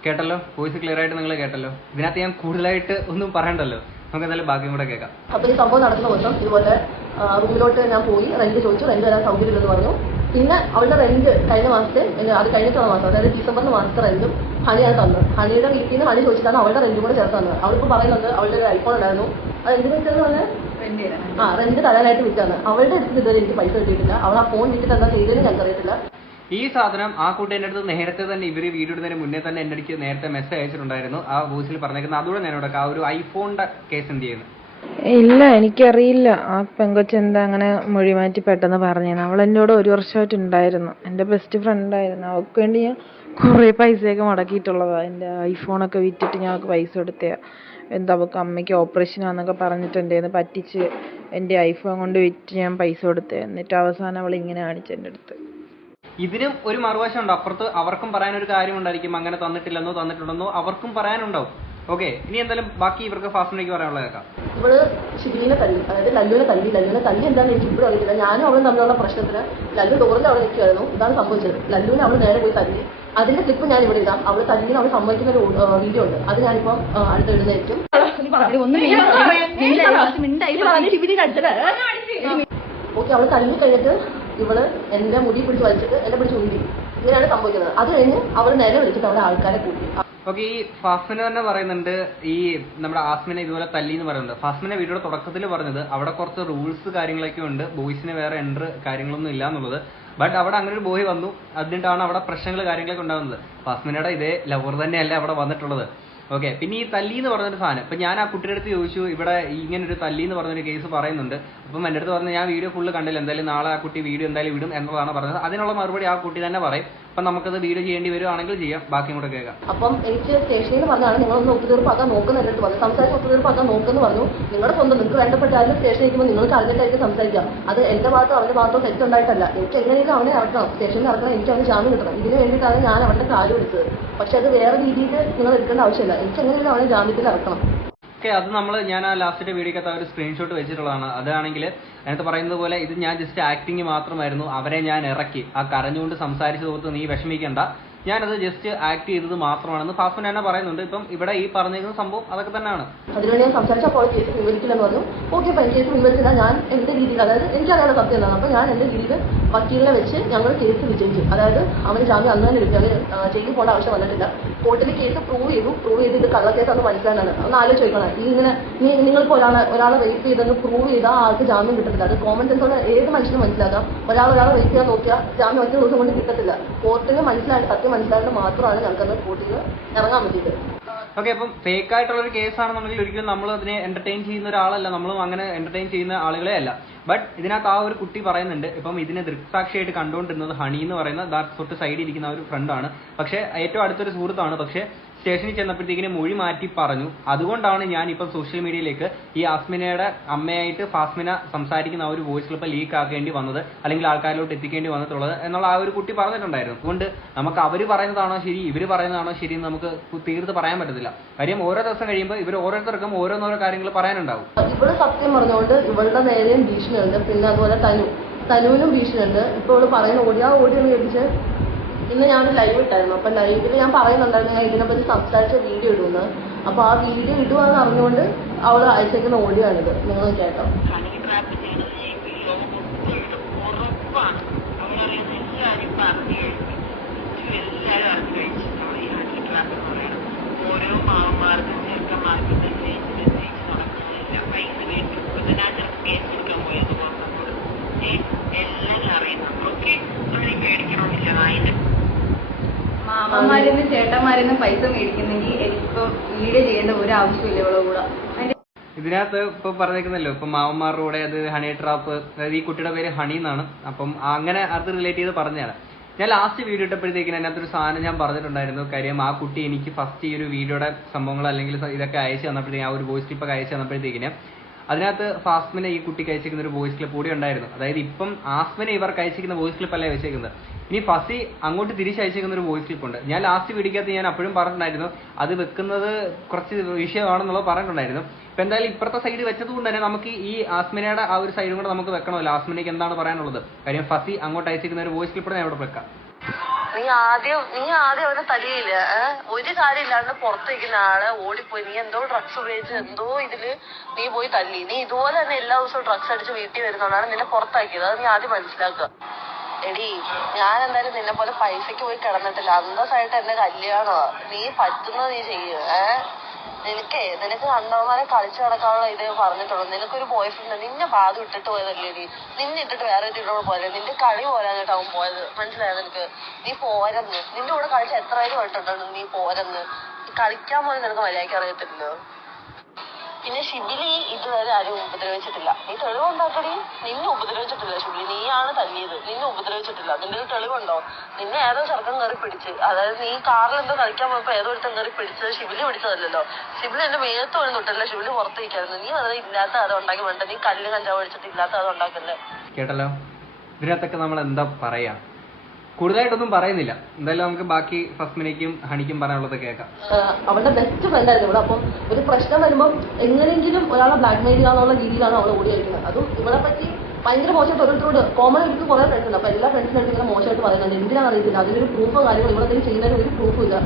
Speaker 4: കേട്ടല്ലോ? വോയിസ് ക്ലിയർ ആയിട്ട് നിങ്ങൾ കേട്ടല്ലോ? ഇതിനകത്ത് ഞാൻ കൂടുതലായിട്ട് ഒന്നും പറയണ്ടല്ലോ? നമുക്ക് എന്തായാലും ബാക്കിയും കൂടെ കേൾക്കാം.
Speaker 1: അപ്പൊ ഈ സംഭവം നടക്കുന്ന ദിവസം ഇതുപോലെ റൂമിലോട്ട് ഞാൻ പോയി റെന്റ് ചോദിച്ചു. റെന്റ് തരാൻ സൗകര്യമില്ലെന്ന് പറഞ്ഞു. പിന്നെ അവളുടെ റെന്റ് കഴിഞ്ഞ മാസത്തെ അത് കഴിഞ്ഞിട്ടുള്ള മാസം അതായത് ഡിസംബറിന് മാസത്തെ റെന്റും ഹണിയാണ് തന്നത്. ഹണിയുടെ വീട്ടിൽ നിന്ന് ഹണി ചോദിച്ചിട്ടാണ് അവളുടെ റെന്റും കൂടെ ചേർത്ത് തന്നത്. അവളിപ്പോൾ പറയുന്നത് അവളുടെ ഒരു ഐഫോൺ ഉണ്ടായിരുന്നു. അത് എന്ത് വിറ്റെന്ന് പറഞ്ഞാൽ ആ റെന്റ് തരാനായിട്ട് വിറ്റാണ് അവളുടെ അടുത്ത് ഇതുവരെ എനിക്ക് പൈസ കിട്ടിയിട്ടില്ല. അവൾ ആ ഫോൺ വിറ്റിട്ട് എന്താ ചെയ്തതെന്ന് ഞങ്ങൾക്കറിയത്തില്ല
Speaker 4: ഈ സാധനം ആ കുട്ടി എന്റെ അടുത്ത് നേരത്തെ തന്നെ ഇവർ വീഡിയോ ഇടുന്നതിന് മുന്നേ തന്നെ എന്റെ അടുത്ത് നേരത്തെ മെസ്സേജ് അയച്ചിട്ടുണ്ടായിരുന്നു. ആ വോയിസിൽ പറഞ്ഞേക്കുന്നത്. അതുകൂടെ ഞാൻ ഇവിടെ ആ ഒരു ഐഫോണിന്റെ കേസ് എന്ത് ചെയ്യുന്നു?
Speaker 3: ഇല്ല എനിക്കറിയില്ല. ആ പെങ്കൊച്ച് എന്താ അങ്ങനെ മൊഴി മാറ്റി പെട്ടെന്ന് പറഞ്ഞതെന്ന് അവൾ എന്നോട് ഒരു വർഷമായിട്ട് ഉണ്ടായിരുന്നു. എന്റെ ബെസ്റ്റ് ഫ്രണ്ട് ആയിരുന്നു. അവൾക്ക് വേണ്ടി ഞാൻ കുറേ പൈസയൊക്കെ മുടക്കിയിട്ടുള്ളതാണ് എന്റെ ഐഫോണൊക്കെ വിറ്റിട്ട് ഞാൻ അവൾക്ക് പൈസ കൊടുത്തേ. എന്താ അവൾക്ക് അമ്മയ്ക്ക് ഓപ്പറേഷനാന്നൊക്കെ പറഞ്ഞിട്ട് എന്റെ കയ്യിൽ പറ്റിച്ച് എന്റെ ഐഫോൺ കൊണ്ട് വിറ്റ് ഞാൻ പൈസ കൊടുത്തേ. എന്നിട്ട് അവസാനം അവൾ ഇങ്ങനെ കാണിച്ചു എന്റെ അടുത്ത്.
Speaker 4: ഇതിനും ഒരു മറുവശം ഉണ്ട്. അപ്പുറത്ത് അവർക്കും പറയാനൊരു കാര്യം ഉണ്ടായിരിക്കും അങ്ങനെ തന്നിട്ടില്ലെന്നോ തന്നിട്ടുണ്ടെന്നോ അവർക്കും പറയാനുണ്ടാവും. ഓക്കെ ഇനി എന്തായാലും ബാക്കി ഇവർക്ക് ഫാസ്റ്റിനേക്ക് പറയാനുള്ള കേൾക്കാം
Speaker 1: ഇവൾ ശിവീനെ തല്ലി അതായത് ലല്ലുവിനെ തല്ലി ലല്ലുവിനെ തല്ലി എന്താണെന്ന് എനിക്ക് ഇപ്പോഴും അറിയില്ല ഞാനും അവളും തമ്മിലുള്ള പ്രശ്നത്തിന് ലല്ലു ഡോറിന്റെ അവിടെ നിൽക്കുകയായിരുന്നു ഇതാണ് സംഭവിച്ചത്. ലല്ലുവിനെ അവൾ നേരെ പോയി തല്ലി. അതിന്റെ ക്ലിപ്പ് ഞാൻ ഇവിടെ ഇടാം. അവൾ തല്ലിന് അവൾ സമ്മതിക്കുന്ന ഒരു വീഡിയോ ഉണ്ട്. അത് ഞാനിപ്പം അടുത്ത് ഇടുന്നതായിരിക്കും ഓക്കെ അവൾ തല്ലി കഴിഞ്ഞിട്ട് ഇവൾ എന്റെ മുടി പിടിച്ച് വലിച്ചിട്ട് എന്നെ പിടിച്ച് ഉണ്ടി ഇങ്ങനെയാണ് സംഭവിക്കുന്നത്. അത് കഴിഞ്ഞ് അവൾ നേരെ വിളിച്ചിട്ട് അവിടെ ആൾക്കാരെ കൂട്ടി.
Speaker 4: ഓക്കെ ഈ ഫാസ്മിന തന്നെ പറയുന്നുണ്ട് ഈ നമ്മുടെ ആസ്മിനെ ഇതുപോലെ തല്ലി എന്ന് പറയുന്നുണ്ട്. ഫാസ്മിനെ വീഡിയോയുടെ തുടക്കത്തിൽ പറഞ്ഞത് അവിടെ കുറച്ച് റൂൾസ് കാര്യങ്ങളൊക്കെ ഉണ്ട്. ബോയ്സിന് വേറെ എൻട്രി കാര്യങ്ങളൊന്നും ഇല്ല എന്നുള്ളത്. ബട്ട് അവിടെ അങ്ങനെ ഒരു ബോയ് വന്നു. അതിനിട്ടാണ് അവിടെ പ്രശ്നങ്ങൾ കാര്യങ്ങളൊക്കെ ഉണ്ടാകുന്നത്. ഫാസ്മിനയുടെ ഇതേ ലവർ തന്നെയല്ല അവിടെ വന്നിട്ടുള്ളത്. ഓക്കെ പിന്നെ ഈ തല്ലി എന്ന് പറഞ്ഞൊരു സാധനം. ഇപ്പൊ ഞാൻ ആ കുട്ടിയുടെ അടുത്ത് ചോദിച്ചു ഇവിടെ ഇങ്ങനെ ഒരു തല്ലി എന്ന് പറഞ്ഞൊരു കേസ് പറയുന്നുണ്ട്. അപ്പം എന്റെ അടുത്ത് പറഞ്ഞ ഞാൻ വീഡിയോ ഫുള്ള് കണ്ടില്ല. എന്തായാലും നാളെ ആ കുട്ടി വീഡിയോ എന്തായാലും വിടും എന്നതാണ് പറഞ്ഞത്. അതിനുള്ള മറുപടി ആ കുട്ടി തന്നെ പറയും. അപ്പം നമുക്കത് വീഡിയോ ചെയ്യേണ്ടി വരുവാണെങ്കിൽ ചെയ്യാം. ബാക്കിയും കൂടെ കേൾക്കാം.
Speaker 1: അപ്പം എനിക്ക് സ്റ്റേഷനിൽ പറഞ്ഞാണ് നിങ്ങളൊന്ന് ഒത്തുതീർപ്പാക്കാൻ നോക്കുന്ന അടുത്ത് പറഞ്ഞു സംസാരിച്ച് ഒത്തുതീർപ്പാക്കാൻ നോക്കുന്നു പറഞ്ഞു. നിങ്ങളുടെ സ്വന്തം നിങ്ങൾക്ക് വേണ്ടപ്പെട്ടാലും സ്റ്റേഷനിൽ ഇരിക്കുമ്പോൾ നിങ്ങൾക്ക് അറിഞ്ഞിട്ടായിരിക്കും സംസാരിക്കാം. അത് എന്റെ ഭാഗത്തോ അവന്റെ ഭാഗത്തോ തെറ്റുണ്ടായിട്ടല്ല. എനിക്ക് എങ്ങനെയെങ്കിലും അവനെ ഇറക്കണം. സ്റ്റേഷനിൽ ഇറക്കണം എനിക്ക് അവന് ജാമ്യം കിട്ടണം. ഇതിന് വേണ്ടിയിട്ടാണ് ഞാൻ അവന്റെ കാര്യം എടുത്തത് പക്ഷെ അത് വേറെ രീതിയിൽ നിങ്ങൾ എടുക്കേണ്ട ആവശ്യമില്ല. എനിക്ക് എങ്ങനെയെങ്കിലും അവനെ ജാമ്യത്തിൽ ഇറക്കണം.
Speaker 4: ഓക്കെ അത് നമ്മൾ ഞാൻ ആ ലാസ്റ്റിന്റെ വീഡിയോക്കകത്ത് ആ ഒരു സ്ക്രീൻഷോട്ട് വെച്ചിട്ടുള്ളതാണ്. അതാണെങ്കിൽ അതിനകത്ത് പറയുന്നത് പോലെ ഇത് ഞാൻ ജസ്റ്റ് ആക്ടിങ് മാത്രമായിരുന്നു. അവരെ ഞാൻ ഇറക്കി. ആ കരഞ്ഞുകൊണ്ട് സംസാരിച്ചു തോർത്ത് നീ വിഷമിക്കേണ്ട. ഞാനത് ജസ്റ്റ് ആക്ട് ചെയ്തത് മാത്രമാണെന്ന് ഫാസ്ഫൻ തന്നെ പറയുന്നുണ്ട്. ഇപ്പം ഇവിടെ ഈ പറഞ്ഞിരിക്കുന്ന സംഭവം അതൊക്കെ തന്നെയാണ്.
Speaker 1: അതിനുവേണ്ടി ഞാൻ സംസാരിച്ചപ്പോൾ കേസ് പിൻവലിക്കില്ലെന്ന് പറഞ്ഞു. ഓക്കെ അപ്പം കേസ് പിൻവലിച്ചില്ല ഞാൻ എന്റെ രീതിയിൽ അതായത് എനിക്കറിയാനുള്ള സത്യം എന്താണ്. അപ്പോൾ ഞാൻ എന്റെ രീതിയിൽ വക്കീലിനെ വെച്ച് ഞങ്ങൾ കേസ് വിജയിച്ചു അതായത് അവന് ജാമ്യം അന്ന് തന്നെ കിട്ടി അവന് ജയിലിൽ പോകേണ്ട ആവശ്യം വന്നിട്ടില്ല. കോർട്ടിൽ കേസ് പ്രൂവ് ചെയ്തു പ്രൂവ് ചെയ്ത് ഇത് കള്ളക്കേസാണെന്ന് മനസ്സിലാകാനാണ് ഒന്ന് ആലോചിക്കണം ഈ ഇങ്ങനെ നീ നിങ്ങൾക്ക് ഒരാളെ ഒരാളെ റേപ്പ് ചെയ്തെന്ന് പ്രൂവ് ചെയ്താൽ ആൾക്ക് ജാമ്യം കിട്ടത്തില്ല. അത് കോമൺ സെൻസോടെ ഏത് മനുഷ്യനും മനസ്സിലാക്കാം. ഒരാൾ ഒരാളെ റേപ്പ് ചെയ്യാൻ നോക്കിയാൽ ജാമ്യം ഒറ്റ ദിവസം കൊണ്ട് കിട്ടത്തില്ല. കോർട്ടിന് മനസ്സിലായിട്ട് സത്യം മനസ്സിലായിട്ട് മാത്രമാണ് ഞങ്ങൾക്കന്ന് കോർട്ടിൽ ഇറങ്ങാൻ പറ്റിയത്.
Speaker 4: ഓക്കെ അപ്പം ഫേക്ക് ആയിട്ടുള്ള ഒരു കേസാണെന്നുണ്ടെങ്കിൽ ഒരിക്കലും നമ്മൾ അതിനെ എന്റർടൈൻ ചെയ്യുന്ന ഒരാളല്ല. നമ്മളും അങ്ങനെ എന്റർടൈൻ ചെയ്യുന്ന ആളുകളെ അല്ല. ബട്ട് ഇതിനകത്ത് ആ ഒരു കുട്ടി പറയുന്നുണ്ട് ഇപ്പം ഇതിനെ ദൃക്സാക്ഷിയായിട്ട് കണ്ടുകൊണ്ടിരുന്നത് ഹണി എന്ന് പറയുന്ന തൊട്ട് സൈഡിൽ ഇരിക്കുന്ന ഒരു ഫ്രണ്ടാണ് പക്ഷെ ഏറ്റവും അടുത്തൊരു സുഹൃത്താണ്. പക്ഷെ സ്റ്റേഷനിൽ ചെന്നപ്പോഴത്തേക്കിന് മൊഴി മാറ്റി പറഞ്ഞു. അതുകൊണ്ടാണ് ഞാൻ ഇപ്പം സോഷ്യൽ മീഡിയയിലേക്ക് ഈ ആസ്മിനയുടെ അമ്മയായിട്ട് ഫാസ്മിന സംസാരിക്കുന്ന ആ ഒരു വോയിസ് ക്ലിപ്പ് ലീക്ക് ആക്കേണ്ടി വന്നത് അല്ലെങ്കിൽ ആൾക്കാരിലോട്ട് എത്തിക്കേണ്ടി വന്നിട്ടുള്ളത് എന്നുള്ള ആ ഒരു കുട്ടി പറഞ്ഞിട്ടുണ്ടായിരുന്നു. അതുകൊണ്ട് നമുക്ക് അവർ പറയുന്നതാണോ ശരി ഇവർ പറയുന്നതാണോ ശരി എന്ന് നമുക്ക് തീർത്ത് പറയാൻ പറ്റത്തില്ല. കാര്യം ഓരോ ദിവസം കഴിയുമ്പോൾ ഇവർ ഓരോരുത്തർക്കും ഓരോന്നോരോ കാര്യങ്ങൾ പറയാനുണ്ടാവും.
Speaker 1: ഇവൾ സത്യം പറഞ്ഞുകൊണ്ട് ഇവളുടെ നേരെയും ഭീഷണിയുണ്ട്. പിന്നെ അതുപോലെ തനു. തനുവിനും ഭീഷണിയുണ്ട്. ഇപ്പോൾ അവൾ പറയുന്ന ഓടിയാ ഓടിയെന്ന് ചോദിച്ച്. ഇന്ന് ഞാൻ ലൈവ് ഇട്ടായിരുന്നു. അപ്പം ലൈവിൽ ഞാൻ പറയുന്നുണ്ടായിരുന്നു ഞാൻ ഇതിനെപ്പറ്റി സംസാരിച്ച വീഡിയോ ഇടുമെന്ന്. അപ്പോൾ ആ വീഡിയോ ഇടുവാന്ന് അറിഞ്ഞുകൊണ്ട് അവൾ അയച്ചേക്കുന്ന ഓഡിയോ ആണിത്. നിങ്ങൾ കേട്ടോ.
Speaker 5: ഉറപ്പാണ് അവരറിയുന്ന എല്ലാവരും പറഞ്ഞു കഴിഞ്ഞു എല്ലാവരും അറിഞ്ഞു കഴിച്ചു നമ്മൾ ഈ ഹണി ട്രാപ്പ് എന്ന് പറയുന്നത് ഓരോ മാവന്മാർക്കും ചെറുക്കന്മാർക്കും മെസ്സേജ് മെസ്സേജ് നടക്കുന്നില്ല പൈസ വേണ്ടി ബുധനാഴ്ച കേസ് കൊടുക്കാൻ പോയത് നമ്മളോട് എല്ലാം അറിയുന്നു ഓക്കെ അതിന് നായിന്റെ
Speaker 6: മാമന്മാരിന്ന് ചേട്ടന്മാരിന്ന് പൈസ മേടിക്കുന്നെങ്കിൽ എനിക്കിപ്പോ വീഡിയോ ചെയ്യേണ്ട ഒരു ആവശ്യമില്ല ഇവളെ കൂടെ
Speaker 4: ഇതിനകത്ത് ഇപ്പൊ പറഞ്ഞേക്കുന്നല്ലോ ഇപ്പൊ മാമന്മാരുടെ കൂടെ അത് ഹണി ട്രാപ്പ് അതായത് ഈ കുട്ടിയുടെ പേര് ഹണി എന്നാണ്. അപ്പം അങ്ങനെ അത് റിലേറ്റ് ചെയ്ത് പറഞ്ഞതാണ്. ഞാൻ ലാസ്റ്റ് വീഡിയോ ഇട്ടപ്പോഴത്തേക്കിന് അതിനകത്തൊരു സാധനം ഞാൻ പറഞ്ഞിട്ടുണ്ടായിരുന്നു. കാര്യം ആ കുട്ടി എനിക്ക് ഫസ്റ്റ് ഈ ഒരു വീഡിയോയുടെ സംഭവങ്ങൾ അല്ലെങ്കിൽ ഇതൊക്കെ അയച്ചു തന്നപ്പോഴത്തേക്കും ആ ഒരു വോയിസ് ക്ലിപ്പൊക്കെ അയച്ചു തന്നപ്പോഴത്തേക്കിന് അതിനകത്ത് ഫാസ്മിനെ ഈ കുട്ടി അയച്ചിരിക്കുന്ന ഒരു വോയിസ് ക്ലിപ്പ് കൂടി ഉണ്ടായിരുന്നു. അതായത് ഇപ്പം ആസ്മിനെ ഇവർ അയച്ചിരിക്കുന്ന വോയിസ് ക്ലിപ്പ് അല്ലേ വെച്ചേക്കുന്നത്. ഇനി ഫസി അങ്ങോട്ട് തിരിച്ചയച്ചിരിക്കുന്ന ഒരു വോയിസ് ക്ലിപ്പ് ഉണ്ട്. ഞാൻ ലാസ്റ്റ് വീഡിയോക്കകത്ത് ഞാൻ അപ്പോഴും പറഞ്ഞിട്ടുണ്ടായിരുന്നു അത് വെക്കുന്നത് കുറച്ച് വിഷയമാണെന്നുള്ളത് പറഞ്ഞിട്ടുണ്ടായിരുന്നു. ഇപ്പൊ എന്തായാലും ഇപ്പുറത്തെ സൈഡ് വെച്ചതുകൊണ്ട് തന്നെ നമുക്ക് ഈ ആസ്മിനയുടെ ആ ഒരു സൈഡും കൂടെ നമുക്ക് വെക്കണമല്ലോ. ആസ്മിനയ്ക്ക് എന്താണ് പറയാനുള്ളത്? കാര്യം ഫസി അങ്ങോട്ട് അയച്ചിരിക്കുന്ന ഒരു വോയിസ് ക്ലിപ്പ് ഞാൻ ഇവിടെ വെക്കാം.
Speaker 2: നീ ആദ്യം നീ ആദ്യം അവനെ തല്ലിയില്ല ഒരു കാര്യം ഇല്ലാണ്ട് പുറത്തേക്കുന്ന ആളെ ഓടിപ്പോയി. നീ എന്തോ ഡ്രഗ്സ് ഉപയോഗിച്ച് എന്തോ ഇതിൽ നീ പോയി തല്ലി. നീ ഇതുപോലെ തന്നെ എല്ലാ ദിവസവും ഡ്രഗ്സ് അടിച്ച് വീട്ടിൽ വരുന്നതാണ് നിന്നെ പുറത്താക്കിയത്. അത് നീ ആദ്യം മനസ്സിലാക്കുക. എടി ഞാൻ എന്തായാലും നിന്നെ പോലെ പൈസക്ക് പോയി കിടന്നിട്ടില്ല. അന്തസ്സായിട്ട് എന്റെ കല്യാണമാ. നീ പറ്റുന്നത് നീ ചെയ്യുക ഏഹ് നിനക്കേ നിനക്ക് കണ്ടവന്മാരെ കളിച്ചു നടക്കാനുള്ള ഇത് പറഞ്ഞിട്ടുള്ളൂ. നിനക്കൊരു ബോയ് ഫ്രണ്ട് നിന്നെ ബാധ ഇട്ടിട്ട് പോയതല്ലേ നീ? നിന്നെ ഇട്ടിട്ട് വേറെ ഇട്ടിട്ട് പോലെ നിന്റെ കളി പോരാഞ്ഞിട്ടാവും പോയത്. മനസ്സിലായോ നിനക്ക്? നീ പോരെന്ന്. നിന്റെ കൂടെ കളിച്ച എത്ര പേര് കേട്ടിട്ടുണ്ട് നീ പോരെന്ന്. കളിക്കാൻ പോലും നിനക്ക് മര്യാദയ്ക്ക് അറിയത്തില്ലല്ലോ. പിന്നെ ഷിബിലി ഇതുവരെ ആരും ഉപദ്രവിച്ചിട്ടില്ല. നീ തെളിവുണ്ടാക്കടി നിന്നെ ഉപദ്രവിച്ചിട്ടില്ല ഷിബിലി. നീയാണ് തല്ലിയത്. നിന്നെ ഉപദ്രവിച്ചിട്ടില്ല. നിന്റെ ഒരു തെളിവുണ്ടോ? നിന്നെ ഏതോ ചെറുക്കം കയറി പിടിച്ച്. അതായത് നീ കാറിൽ എന്തോ കളിക്കാൻ പോയപ്പോ ഏതോ ഒരുത്തൻ കയറി പിടിച്ചത് ഷിബിലി പിടിച്ചതല്ലല്ലോ. ഷിബിലി എന്റെ മേത്ത് പോലും തൊട്ടല്ല ഷിബിലി പുറത്തേക്കായിരുന്നു. നീ അത് ഇല്ലാത്ത അത് ഉണ്ടാക്കി വേണ്ട. നീ കല്ല് കഞ്ചാവ് അടിച്ചിട്ട് ഇല്ലാത്ത അത് ഉണ്ടാക്കല്ലേ?
Speaker 4: കേട്ടല്ലോ? ഇതിനകത്തൊക്കെ നമ്മൾ എന്താ പറയാ? കൂടുതലായിട്ടൊന്നും പറയുന്നില്ല. എന്തായാലും നമുക്ക് ബാക്കി ഫസ്മിനേക്കും ഹണിക്കും പറയാനുള്ളത് കേൾക്കാം.
Speaker 1: അവളുടെ ബെസ്റ്റ് ഫ്രണ്ട് ആയിരുന്നു ഇവിടെ. അപ്പം ഒരു പ്രശ്നം വരുമ്പോൾ എങ്ങനെയെങ്കിലും ഒരാളെ ബ്ലാക്ക് മെയിൽ ചെയ്യാന്നുള്ള രീതിയിലാണ് അവൾ ഓടിയിരിക്കുന്നത്. അതും ഇവളെ പറ്റി ഭയങ്കര മോശമായിട്ട് ഓരോരുത്തരോട് കോമൺ ആയിട്ട് കുറെ ഫ്രണ്ട്സ് ഉണ്ട്. അപ്പൊ എല്ലാ ഫ്രണ്ട്സിനും അടുത്ത് ഇങ്ങനെ മോശമായിട്ട് പറയുന്നുണ്ട്. എന്തിനാണ് അറിയത്തില്ല. അതിനൊരു പ്രൂഫോ കാര്യങ്ങളോ ഇവളെന്തെങ്കിലും ചെയ്യുന്നതിന് ഒരു പ്രൂഫും ഇല്ല.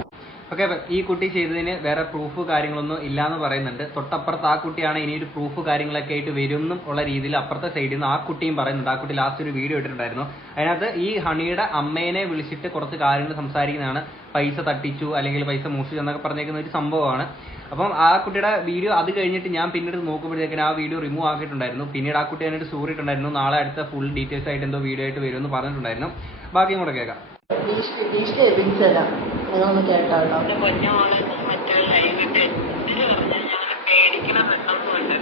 Speaker 4: ഓക്കെ ഈ കുട്ടി ചെയ്തതിന് വേറെ പ്രൂഫ് കാര്യങ്ങളൊന്നും ഇല്ല എന്ന് പറയുന്നുണ്ട്. തൊട്ടപ്പുറത്ത് ആ കുട്ടിയാണ് ഇനി ഒരു പ്രൂഫ് കാര്യങ്ങളൊക്കെ ആയിട്ട് വരുമെന്നും ഉള്ള രീതിയിൽ അപ്പുറത്തെ സൈഡിൽ നിന്ന് ആ കുട്ടിയും പറയുന്നുണ്ട്. ആ കുട്ടി ലാസ്റ്റ് ഒരു വീഡിയോ ഇട്ടിട്ടുണ്ടായിരുന്നു. അതിനകത്ത് ഈ ഹണിയുടെ അമ്മേനെ വിളിച്ചിട്ട് കുറച്ച് കാര്യങ്ങൾ സംസാരിക്കുന്നതാണ്. പൈസ തട്ടിച്ചു അല്ലെങ്കിൽ പൈസ മോഷിച്ചു എന്നൊക്കെ പറഞ്ഞേക്കുന്ന ഒരു സംഭവമാണ്. അപ്പം ആ കുട്ടിയുടെ വീഡിയോ അത് കഴിഞ്ഞിട്ട് ഞാൻ പിന്നീട് നോക്കുമ്പോഴത്തേക്കിന് ആ വീഡിയോ റിമൂവ് ആക്കിയിട്ടുണ്ടായിരുന്നു. പിന്നീട് ആ കുട്ടി എന്നിട്ട് സ്റ്റോറി ഇട്ടുണ്ടായിരുന്നു നാളെ അടുത്ത ഫുൾ ഡീറ്റെയിൽസ് ആയിട്ട് എന്തോ വീഡിയോ ആയിട്ട് വരുമെന്ന് പറഞ്ഞിട്ടുണ്ടായിരുന്നു. ബാക്കിയും കൂടെ കേൾക്കാം.
Speaker 1: നിങ്ങളൊന്ന് കേട്ടോ
Speaker 5: എന്റെ എന്തിനു പറഞ്ഞാൽ ഞങ്ങൾ പേടിക്കണം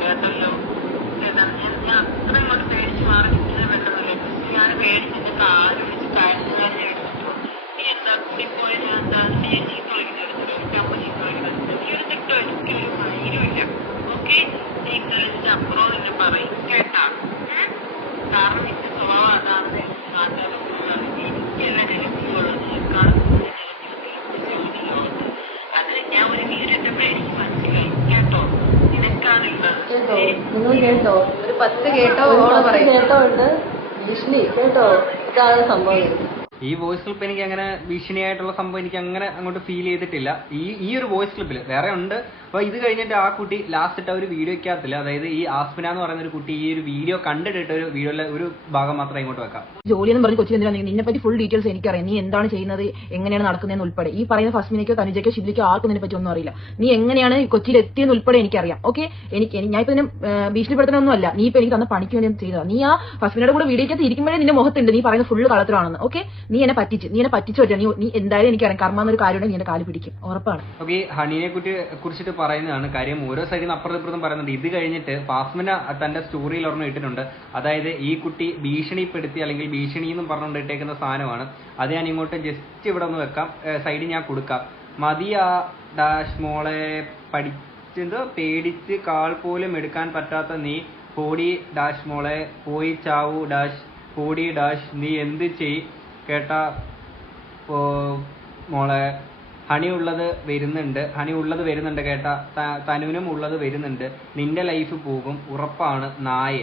Speaker 5: കേട്ടല്ലോ. ചേട്ടാ ഞാൻ ഞാൻ അത്ര അങ്ങോട്ട് പേടിച്ച് മാറി നിൽക്കുന്നത് വേണ്ടതല്ലേ ഞാൻ പേടിച്ചിട്ട് കാൽ പിടിച്ച് കാഴ്ച തന്നെ എടുത്തിട്ടു. നീ എന്താ കൂടി പോയ ഞാൻ എന്താ നീ ചീത്ത വിളിക്കുന്നത് അമ്മ ചീത്ത വിളിക്കുന്നത് നീ ഒരു തെറ്റോ എനിക്ക് ഒരു മൈനുമില്ല ഓക്കെ? നീ ഇംഗ്ലീഷിന്റെ അപ്പുറം തന്നെ പറയും. കേട്ടാ? കാരണം നിന്റെ സ്വഭാവം അതാണ്
Speaker 1: നിങ്ങൾ കേട്ടോ.
Speaker 6: ഒരു പത്ത് കേട്ടോ
Speaker 1: ഓൾ
Speaker 6: പറയും.
Speaker 1: കേട്ടോ ഉണ്ട്. ഭീഷണി കേട്ടോ? ഇതാണ് സംഭവം.
Speaker 4: ഈ വോയിസ് ക്ലിപ്പ് എനിക്ക് അങ്ങനെ ഭീഷണിയായിട്ടുള്ള സംഭവം എനിക്ക് അങ്ങനെ അങ്ങോട്ട് ഫീൽ ചെയ്തിട്ടില്ല. ഈ ഈ ഒരു വോയിസ് ക്ലിപ്പിൽ വേറെ ഉണ്ട്. അപ്പൊ ഇത് കഴിഞ്ഞിട്ട് ആ കുട്ടി ലാസ്റ്റ് ഇട്ട ഒരു വീഡിയോക്കകത്തില്ല അതായത് ഈ ആസ്മിന എന്ന് പറയുന്ന ഒരു കുട്ടി ഈ ഒരു വീഡിയോ കണ്ടിട്ട് ഒരു വീഡിയോയിലെ ഒരു ഭാഗം മാത്രമേ ഇങ്ങോട്ട് വെക്കാം.
Speaker 7: ജോലി എന്ന് പറഞ്ഞ് കൊച്ചിന് എന്തിനാണ് നിന്നെ പറ്റി ഫുൾ ഡീറ്റെയിൽസ് എനിക്കറിയാം. നീ എന്താണ് ചെയ്യുന്നത്? എങ്ങനെയാണ് നടക്കുന്നതെന്ന് ഉൾപ്പെടെ. ഈ പറയുന്ന ഫസ്മിനയ്ക്കോ തനുജയ്ക്കോ ഷിബിലിക്കോ ആർക്കും നിന്നെ പറ്റി ഒന്നും അറിയില്ല. നീ എങ്ങനെയാണ് കൊച്ചിയിൽ എത്തിയെന്ന് ഉൾപ്പെടെ എനിക്കറിയാം. ഓക്കെ എനിക്ക് എനി- ഞാൻ ഇപ്പൊ നിന്നെ ഭീഷണിപ്പെടുത്തണമൊന്നുമല്ല ഭീഷണിപ്പെടുത്തണമൊന്നും അല്ല. നീ ഇപ്പൊ എനിക്ക് തന്ന പണിക്ക് വേണ്ടി ചെയ്തത്? നീ ആ ഫസ്മിനയുടെ കൂടെ വീഡിയോക്കകത്ത് ഇരിക്കുമ്പോഴേ നിന്റെ മുഖത്തുണ്ട്. നീ പറയുന്ന ഫുള്ള് കളത്തിലാണെന്ന്. ഓക്കെ നീ എന്നെ പറ്റിച്ച് നീ എന്നെ പറ്റിച്ചു വെച്ചാൽ നീ എന്തായാലും എനിക്കറിയാം. കർമ്മ എന്നൊരു കാര്യം നീ എന്റെ കാൽ പിടിക്കും. ഉറപ്പാണ്.
Speaker 4: കുറ്റി കുറിച്ചിട്ട് പറയുന്നതാണ് കാര്യം. ഓരോ സൈഡിൽ നിന്ന് അപ്പുറത്തും ഇപ്പുറത്തും പറയുന്നുണ്ട്. ഇത് കഴിഞ്ഞിട്ട് ഫാസ്മിന തന്റെ സ്റ്റോറിയിൽ ഒരെണ്ണം ഇട്ടിട്ടുണ്ട്. അതായത് ഈ കുട്ടി ഭീഷണിപ്പെടുത്തി അല്ലെങ്കിൽ ഭീഷണി എന്നും പറഞ്ഞുകൊണ്ട് ഇട്ടേക്കുന്ന സാധനമാണ്. അത് ഞാൻ ഇങ്ങോട്ട് ജസ്റ്റ് ഇവിടെ ഒന്ന് വെക്കാം. സൈഡിൽ ഞാൻ കൊടുക്കാം. മതിയാ ഡാഷ് മോളെ പഠിച്ചത് പേടിച്ച് കാൾ പോലും എടുക്കാൻ പറ്റാത്ത നീ പോടി ഡാഷ് മോളെ പോയി ചാവു ഡാഷ് പോടി ഡാഷ് നീ എന്ത് ചെയ്? കേട്ടാ മോളെ ഹണി ഉള്ളത് വരുന്നുണ്ട്. ഹണി ഉള്ളത് വരുന്നുണ്ട് കേട്ട. തനുവിനും ഉള്ളത് വരുന്നുണ്ട്. നിന്റെ ലൈഫ് പോകും. ഉറപ്പാണ്. നായ.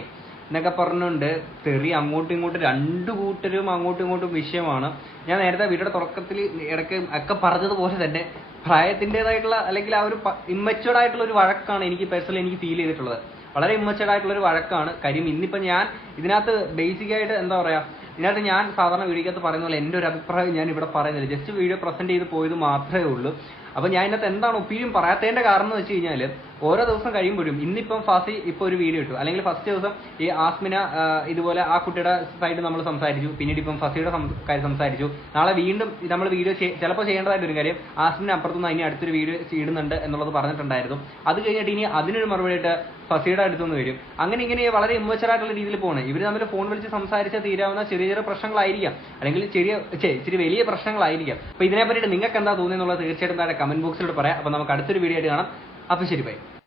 Speaker 4: എന്നൊക്കെ പറഞ്ഞുകൊണ്ട് തെറി അങ്ങോട്ടും ഇങ്ങോട്ടും രണ്ടു കൂട്ടരും അങ്ങോട്ടും ഇങ്ങോട്ടും വിഷയമാണ്. ഞാൻ നേരത്തെ വീടിന്റെ തുടക്കത്തിൽ ഇടയ്ക്ക് ഒക്കെ പറഞ്ഞതുപോലെ തന്നെ പ്രായത്തിന്റെതായിട്ടുള്ള അല്ലെങ്കിൽ ആ ഒരു ഇമ്മച്ചുവർഡ് ആയിട്ടുള്ള ഒരു വഴക്കാണ് എനിക്ക് പേഴ്സണലി എനിക്ക് ഫീൽ ചെയ്തിട്ടുള്ളത്. വളരെ ഇമ്മച്ചുവർഡ് ആയിട്ടുള്ള ഒരു വഴക്കാണ്. കാര്യം ഇന്നിപ്പോ ഞാൻ ഇതിനകത്ത് ബേസിക് ആയിട്ട് എന്താ പറയാ ഇതിനകത്ത് ഞാൻ സാധാരണ വീഡിയോക്കകത്ത് പറയുന്ന പോലെ എന്റെ ഒരു അഭിപ്രായം ഞാൻ ഇവിടെ പറയുന്നില്ല. ജസ്റ്റ് വീഡിയോ പ്രസന്റ് ചെയ്ത് പോയത് മാത്രമേ ഉള്ളൂ. അപ്പോൾ ഞാൻ ഇതിനകത്ത് എന്താണ് ഒപ്പീനിയൻ പറയാത്തതിന്റെ കാരണം എന്ന് വെച്ച് കഴിഞ്ഞാൽ ഓരോ ദിവസം കഴിയുമ്പോഴും ഇന്നിപ്പം ഫാസി ഇപ്പൊ ഒരു വീഡിയോ ഇട്ടു. അല്ലെങ്കിൽ ഫസ്റ്റ് ദിവസം ഈ ആസ്മിന ഇതുപോലെ ആ കുട്ടിയുടെ സൈഡ് നമ്മൾ സംസാരിച്ചു. പിന്നീട് ഇപ്പം ഫസിയുടെ കാര്യം സംസാരിച്ചു. നാളെ വീണ്ടും നമ്മൾ വീഡിയോ ചിലപ്പോൾ ചെയ്യേണ്ടതായിട്ട് ഒരു കാര്യം. ആസ്മിന അപ്പുറത്തുനിന്ന് ഇനി അടുത്തൊരു വീഡിയോ ഇടുന്നുണ്ട് എന്നുള്ളത് പറഞ്ഞിട്ടുണ്ടായിരുന്നു. അത് കഴിഞ്ഞിട്ട് ഇനി അതിനൊരു മറുപടിയായിട്ട് ഫസിയുടെ അടുത്തുനിന്ന് വരും. അങ്ങനെ ഇങ്ങനെ വളരെ ഇമ്മച്ചറായിട്ടുള്ള രീതിയിൽ പോകണം ഇവർ തമ്മിൽ ഫോൺ വിളിച്ച് സംസാരിച്ചാൽ തീരാവുന്ന ചെറിയ ചെറിയ പ്രശ്നങ്ങളായിരിക്കാം. അല്ലെങ്കിൽ ചെറിയ ഇച്ചിരി വലിയ പ്രശ്നങ്ങളായിരിക്കാം. അപ്പൊ ഇതിനെ പറ്റിയിട്ട് നിങ്ങൾക്ക് എന്താ തോന്നിയെന്നുള്ളത് തീർച്ചയായിട്ടും താഴെ കമന്റ് ബോക്സിലൂടെ പറയാം. അപ്പൊ നമുക്ക് അടുത്തൊരു വീഡിയോ ആയിട്ട് കാണാം. അപ്പൊ ശരി ബൈ